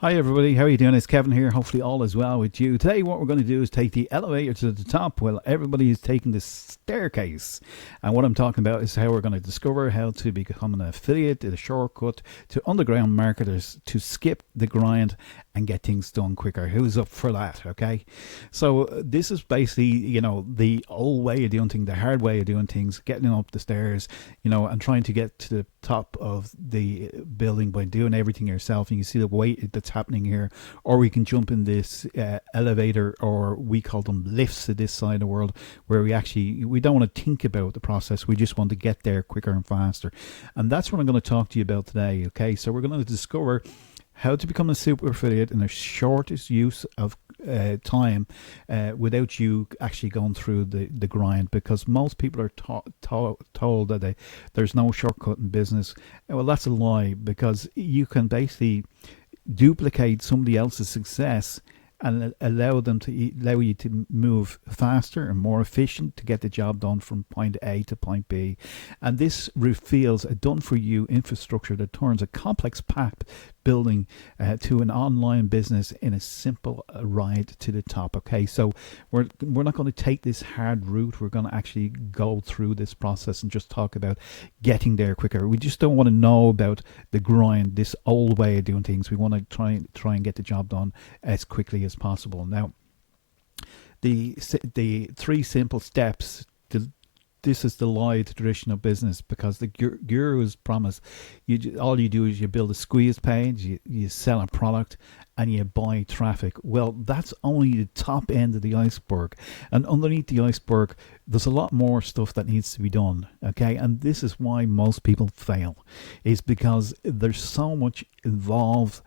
Hi everybody, how are you doing? It's Kevin here. Hopefully all is well with you. Today what we're going to do is take the elevator to the top while everybody is taking the staircase. And what I'm talking about is how we're going to discover how to become an affiliate, a shortcut to underground marketers to skip the grind and get things done quicker. Who's up for that? Okay. So this is basically, the old way of doing things, the hard way of doing things, getting up the stairs, and trying to get to the top of the building by doing everything yourself. And you see the weight that's happening here, or we can jump in this elevator, or we call them lifts at this side of the world, where we don't want to think about the process. We just want to get there quicker and faster. And that's what I'm going to talk to you about today. Okay, so we're going to discover how to become a super affiliate in the shortest use of time without you actually going through the grind, because most people are told that there's no shortcut in business. Well, that's a lie, because you can basically duplicate somebody else's success and allow you to move faster and more efficient to get the job done from point A to point B. And this reveals a done-for-you infrastructure that turns a complex path building to an online business in a simple ride to the top. Okay, so we're not going to take this hard route. We're going to actually go through this process and just talk about getting there quicker. We just don't want to know about the grind, this old way of doing things. We want to try and get the job done as quickly as possible. Now, the three simple steps to this is the lie to traditional business, because the gurus promise all you do is you build a squeeze page, you sell a product, and you buy traffic. Well, that's only the top end of the iceberg, and underneath the iceberg there's a lot more stuff that needs to be done. Okay, and this is why most people fail, is because there's so much involved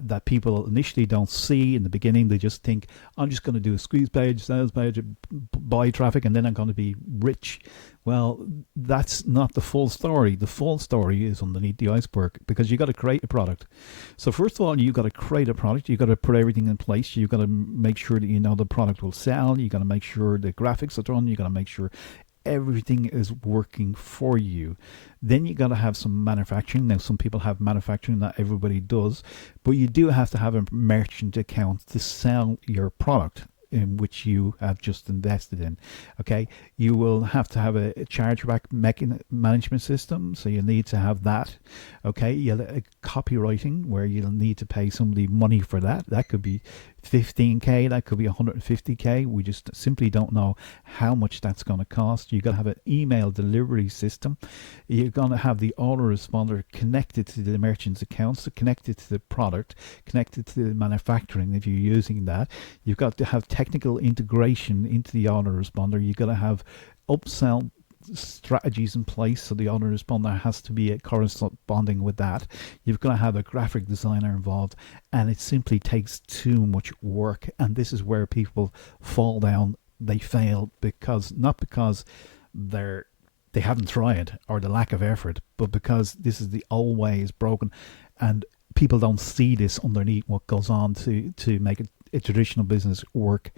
that people initially don't see in the beginning. They just think, I'm just going to do a squeeze page, sales page, buy traffic, and then I'm going to be rich. Well, that's not the full story. The full story is underneath the iceberg, because you've got to create a product. So first of all, you've got to create a product. You've got to put everything in place. You've got to make sure that the product will sell. You've got to make sure the graphics are done. You've got to make sure everything is working for you. Then you got to have some manufacturing. Now, some people have manufacturing, not everybody does, but you do have to have a merchant account to sell your product in which you have just invested in. Okay, you will have to have a chargeback management system, so you need to have that. Okay, you'll copywriting, where you'll need to pay somebody money for that. That could be 15k, that could be 150k. We just simply don't know how much that's going to cost. You've got to have an email delivery system. You're going to have the autoresponder connected to the merchant's accounts, connected to the product, connected to the manufacturing if you're using that. You've got to have technical integration into the autoresponder. You've got to have upsell strategies in place, so the autoresponder has to be corresponding with that. You've got to have a graphic designer involved, and it simply takes too much work. And this is where people fall down. They fail not because they haven't tried or the lack of effort, but because this is the old way is broken, and people don't see this underneath what goes on to make a traditional business work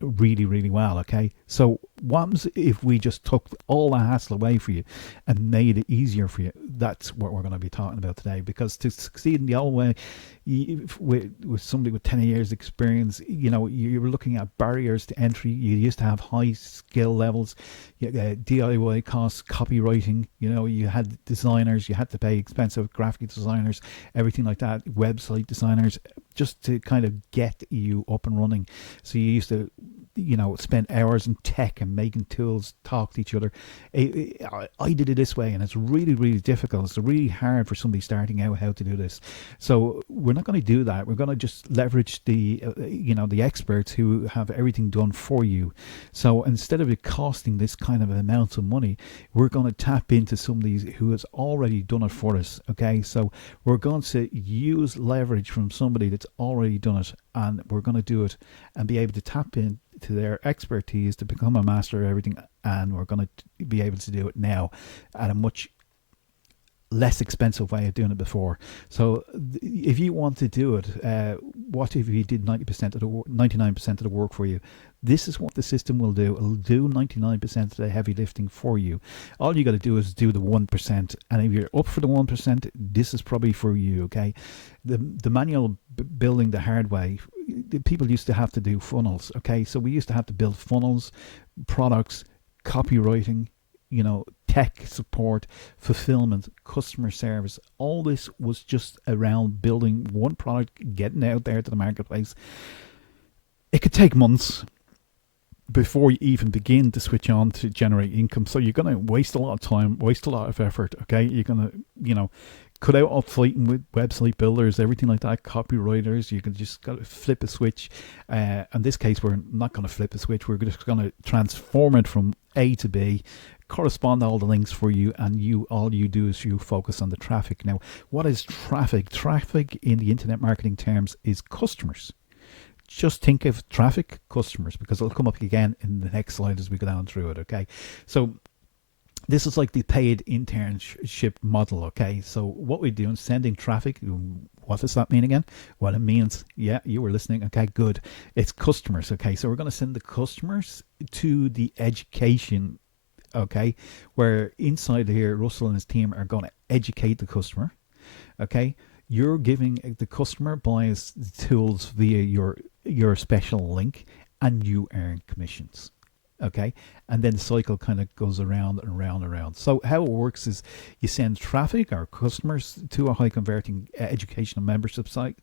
really, really well. Okay, so what happens if we just took all the hassle away for you and made it easier for you? That's what we're going to be talking about today, because to succeed in the old way, with somebody with 10 years experience, you were looking at barriers to entry. You used to have high skill levels, DIY costs, copywriting, you had designers, you had to pay expensive graphic designers, everything like that, website designers, just to kind of get you up and running. So you used to spend hours in tech and making tools talk to each other. I did it this way, and it's really, really difficult. It's really hard for somebody starting out how to do this. So we're not going to do that. We're going to just leverage the experts who have everything done for you. So instead of it costing this kind of amount of money, we're going to tap into somebody who has already done it for us. Okay, so we're going to use leverage from somebody that's already done it, and we're going to do it and be able to tap in to their expertise to become a master of everything. And we're going to be able to do it now at a much less expensive way of doing it before. So if you want to do it, what if you did 99% of the work for you? This is what the system will do. It'll do 99% of the heavy lifting for you. All you got to do is do the 1%. And if you're up for the 1%, this is probably for you, okay? The manual building the hard way, people used to have to do funnels, okay? So we used to have to build funnels, products, copywriting, tech support, fulfillment, customer service. All this was just around building one product, getting out there to the marketplace. It could take months before you even begin to switch on to generate income. So you're going to waste a lot of time, waste a lot of effort, okay? You're going to, cut out all fighting with website builders, everything like that, copywriters. You can just got to flip a switch. In this case, we're not going to flip a switch. We're just going to transform it from A to B, correspond all the links for you, and all you do is you focus on the traffic. Now, what is traffic? Traffic in the internet marketing terms is customers. Just think of traffic, customers, because it'll come up again in the next slide as we go down through it, okay? So this is like the paid internship model, okay? So what we do is sending traffic. What does that mean again? Well, it means, yeah, you were listening, okay, good. It's customers, okay? So we're going to send the customers to the education, okay? Where inside here, Russell and his team are going to educate the customer, okay? You're giving the customer buys the tools via your special link, and you earn commissions. Okay, and then the cycle kind of goes around and around and around. So how it works is you send traffic or customers to a high converting educational membership site.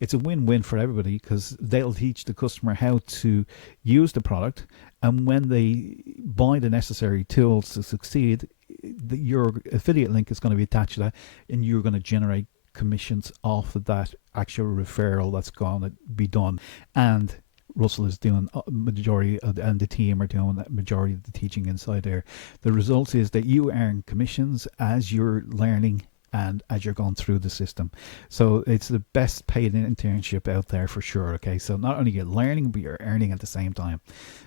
It's a win-win for everybody because they'll teach the customer how to use the product, and when they buy the necessary tools to succeed, your affiliate link is going to be attached to that, and you're going to generate commissions off of that actual referral that's going to be done. And Russell is doing majority of, and the team are doing that majority of the teaching inside there. The result is that you earn commissions as you're learning and as you're going through the system. So it's the best paid internship out there for sure. Okay, so not only you're learning, but you're earning at the same time.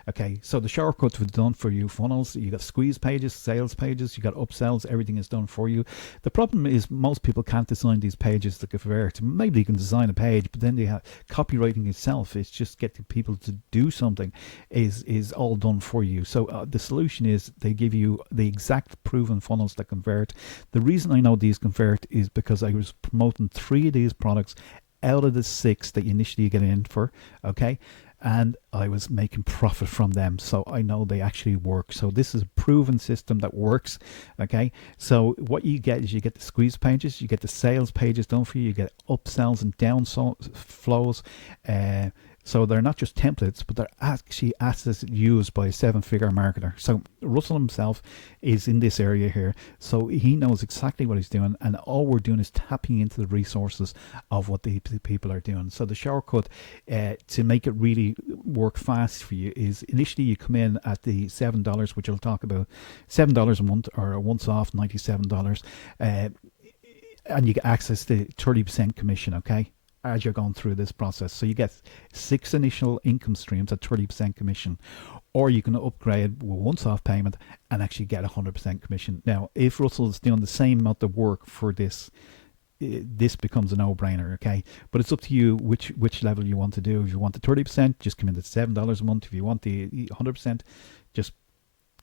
Okay, so the shortcuts were done for you. Funnels, you got squeeze pages, sales pages, you got upsells, everything is done for you. The problem is most people can't design these pages to convert. Maybe you can design a page, but then they have copywriting itself. It's just getting people to do something is all done for you. So the solution is they give you the exact proven funnels that convert. The reason I know these convert is because I was promoting 3 of these products out of the 6 that you initially get in for, okay, and I was making profit from them, so I know they actually work. So this is a proven system that works, okay? So what you get is you get the squeeze pages, you get the sales pages done for you, you get upsells and down flows. So they're not just templates, but they're actually assets used by a 7-figure marketer. So Russell himself is in this area here. So he knows exactly what he's doing. And all we're doing is tapping into the resources of what the people are doing. So the shortcut to make it really work fast for you is initially you come in at the $7, which I'll talk about, $7 a month or a once off $97. And you get access to 30% commission, okay, as you're going through this process. So you get 6 initial income streams at 30% commission, or you can upgrade with once-off payment and actually get 100% commission. Now, if Russell's doing the same amount of work for this, this becomes a no-brainer, okay? But it's up to you which level you want to do. If you want the 30%, just come in at $7 a month. If you want the 100%, just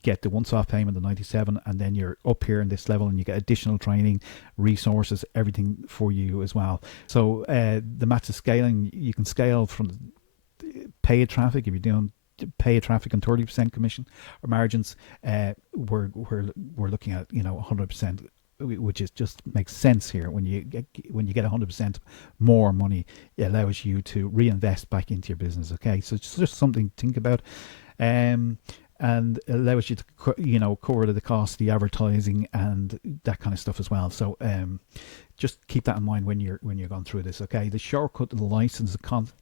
get the once-off payment of 97, and then you're up here in this level and you get additional training, resources, everything for you as well. So the match of scaling, you can scale from paid traffic. If you're doing paid traffic and 30% commission or margins, we're looking at 100%, which is just makes sense here. When you get 100% more money, it allows you to reinvest back into your business. Okay, so it's just something to think about. And allows you to, cover the cost, the advertising, and that kind of stuff as well. So just keep that in mind when you're going through this. Okay, the shortcut to the license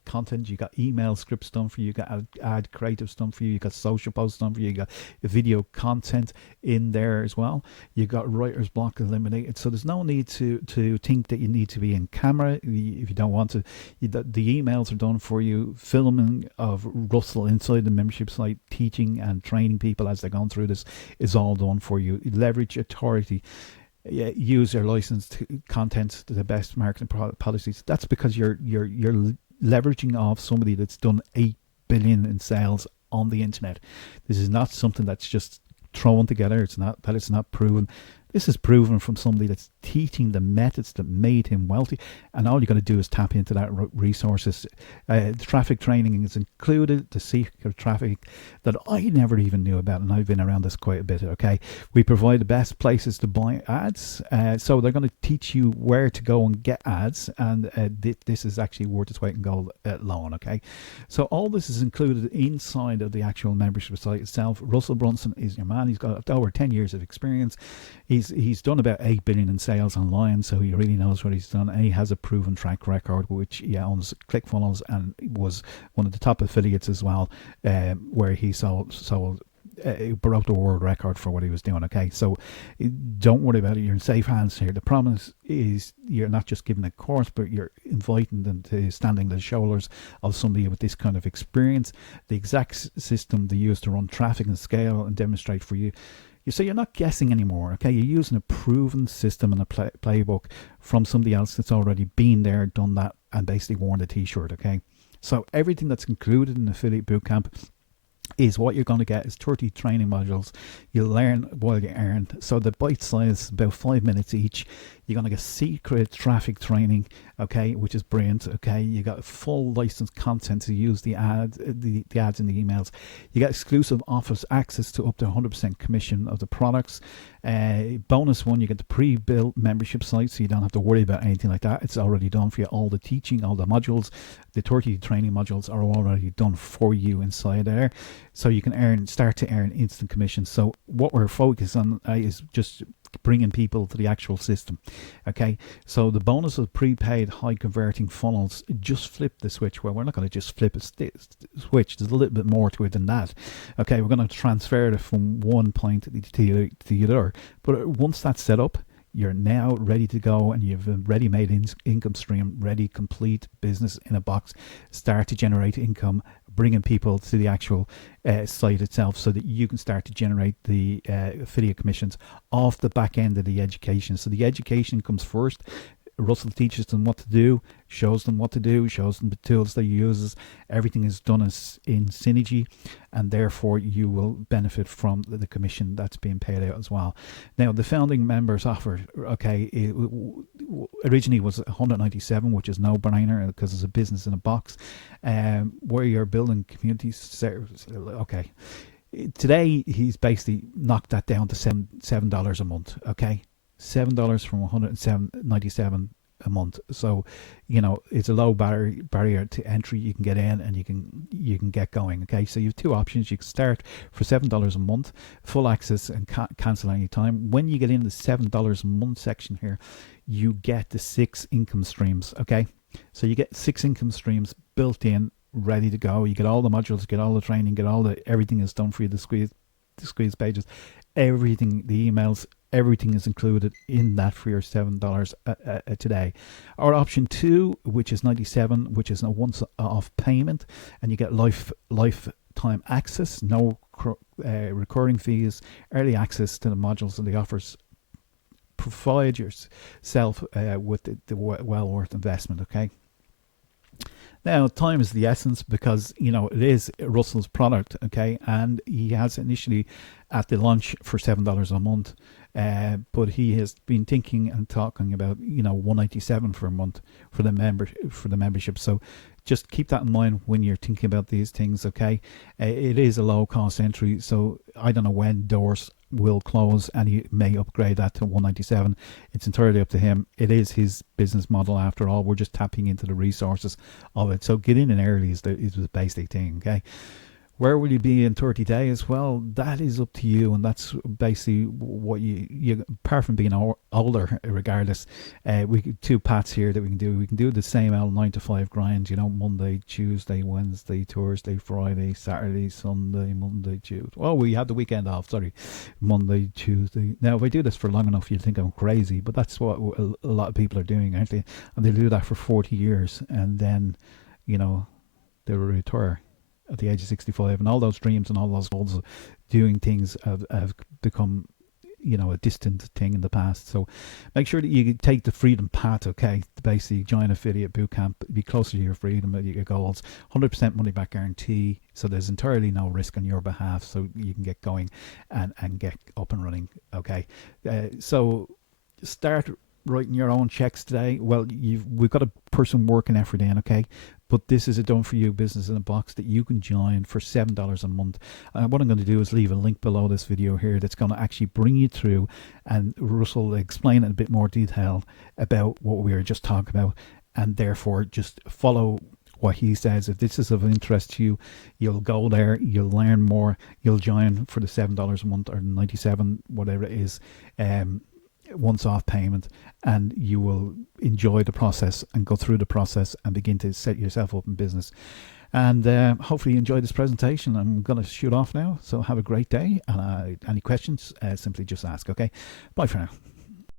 content. You got email scripts done for you. You got ad creatives done for you. You got social posts done for you. You got video content in there as well. You got writer's block eliminated. So there's no need to think that you need to be in camera if you don't want to. The emails are done for you. Filming of Russell inside the membership site, teaching and training people as they're going through this is all done for you. Leverage authority. Use your licensed content to the best marketing policies. That's because you're leveraging off somebody that's done 8 billion in sales on the internet. This is not something that's just thrown together. It's not proven. This is proven from somebody that's teaching the methods that made him wealthy, and all you got to do is tap into that resources. The traffic training is included, the secret traffic that I never even knew about, and I've been around this quite a bit. Okay, we provide the best places to buy ads, so they're going to teach you where to go and get ads, and this is actually worth its weight in gold loan. Okay, so all this is included inside of the actual membership site itself. Russell Brunson is your man. He's got over 10 years of experience. He's done about 8 billion in sales online, so he really knows what he's done, and he has a proven track record, which he owns ClickFunnels and was one of the top affiliates as well, where he sold broke the world record for what he was doing. Okay, so don't worry about it. You're in safe hands here. The promise is you're not just giving a course, but you're inviting them to standing on the shoulders of somebody with this kind of experience. The exact system they use to run traffic and scale and demonstrate for you. So you're not guessing anymore, okay? You're using a proven system and a playbook from somebody else that's already been there, done that, and basically worn the t-shirt, okay? So everything that's included in Affiliate Bootcamp is what you're going to get is 30 training modules. You'll learn while you earn. So the bite size, about 5 minutes each. You're going to get secret traffic training, okay, which is brilliant, okay. You got full licensed content to use the ads in the emails. You get exclusive offers, access to up to 100% commission of the products. Bonus one, you get the pre-built membership site, so you don't have to worry about anything like that. It's already done for you. All the teaching, all the modules, the 30 training modules are already done for you inside there, so you can start to earn instant commission. So what we're focused on is just bringing people to the actual system, okay. So the bonus of prepaid high converting funnels, just flip the switch. Well, we're not going to just flip a switch. There's a little bit more to it than that, okay. We're going to transfer it from one point to the other, but once that's set up, you're now ready to go, and you've a ready-made income stream, ready, complete business in a box. Start to generate income, bringing people to the actual site itself, so that you can start to generate the affiliate commissions off the back end of the education. So the education comes first. Russell teaches them what to do, shows them what to do, shows them the tools they uses. Everything is done in synergy, and therefore you will benefit from the commission that's being paid out as well. Now, the founding members offer, okay, it originally was 197, which is no brainer because it's a business in a box, where you're building community service. Okay, today he's basically knocked that down to $7 a month. Okay. $7 from 197 a month. So, you know, it's a low barrier to entry. You can get in and you can get going. Okay, so you have two options. You can start for $7 a month, full access, and cancel any time. When you get in the $7 a month section here, you get the 6 income streams. Okay, so you get 6 income streams built in, ready to go. You get all the modules, get all the training, get all everything is done for you. The squeeze pages, everything, the emails, everything is included in that for your $7 today. Or option 2, which is 97, which is a once-off payment, and you get lifetime access, no recurring fees, early access to the modules and the offers. Provide yourself with the well worth investment. Okay. Now, time is the essence, because, you know, it is Russell's product, okay, and he has initially at the launch for $7 a month, but he has been thinking and talking about, you know, $197 for a month for the membership. So just keep that in mind when you're thinking about these things, okay. It is a low cost entry, so I don't know when doors will close, and he may upgrade that to $197. It's entirely up to him. It is his business model after all. We're just tapping into the resources of it. So get in early is the basic thing, okay. Where will you be in 30 days? Well, that is up to you, and that's basically what you apart from being older, regardless, we got 2 paths here that we can do. We can do the same old 9 to 5 grind, you know, Monday, Tuesday, Wednesday, Thursday, Friday, Saturday, Sunday, Monday, Tuesday. Oh, we had the weekend off, sorry. Monday, Tuesday. Now, if I do this for long enough, you'd think I'm crazy, but that's what a lot of people are doing, aren't they? And they do that for 40 years, and then, you know, they retire at the age of 65, and all those dreams and all those goals of doing things have become a distant thing in the past. So make sure that you take the freedom path, okay? Basically, join affiliate bootcamp, be closer to your freedom, your goals. 100% money back guarantee. So there's entirely no risk on your behalf. So you can get going and get up and running, okay? So start writing your own checks today. Well, we've got a person working effort in, okay? But this is a done for you business in a box that you can join for $7 a month. What I'm going to do is leave a link below this video here that's going to actually bring you through, and Russell will explain in a bit more detail about what we were just talking about, and therefore just follow what he says. If this is of interest to you, you'll go there, you'll learn more, you'll join for the $7 a month or 97, whatever it is, once off payment, and you will enjoy the process and go through the process and begin to set yourself up in business. And hopefully you enjoy this presentation. I'm going to shoot off now, so have a great day, and any questions, simply just ask. Okay, bye for now.